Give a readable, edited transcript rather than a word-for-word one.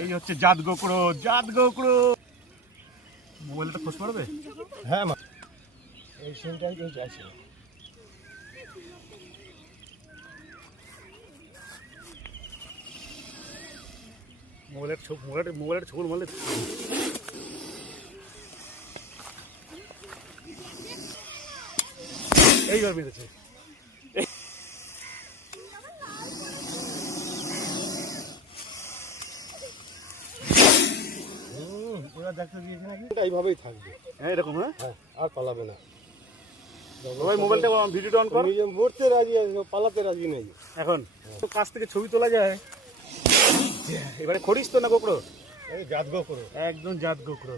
এই হচ্ছে জাত গোকড়ো, জাত গোকড়ো। মোবাইলটা খোঁজ পড়বে? হ্যাঁ মা, এই সিনটাই তো চাইছে। মোবাইলের ছবি মারলে এইবার মেরেছে। ওরা দেখতে দিয়েছে নাকি এইভাবেই থাকবে। হ্যাঁ এরকম। হ্যাঁ হ্যাঁ, আর পালাবে না। সবাই মোবাইলটা ভিডিওটা অন কর। নিজে মরতে রাজি আছে, পালাতে রাজি নেই এখন তো কাছ থেকে ছবি তোলা যায়। এবারে খড়িস তো না গোকড়ো? এই জাত গোকড়ো, একদম জাত গোকড়ো।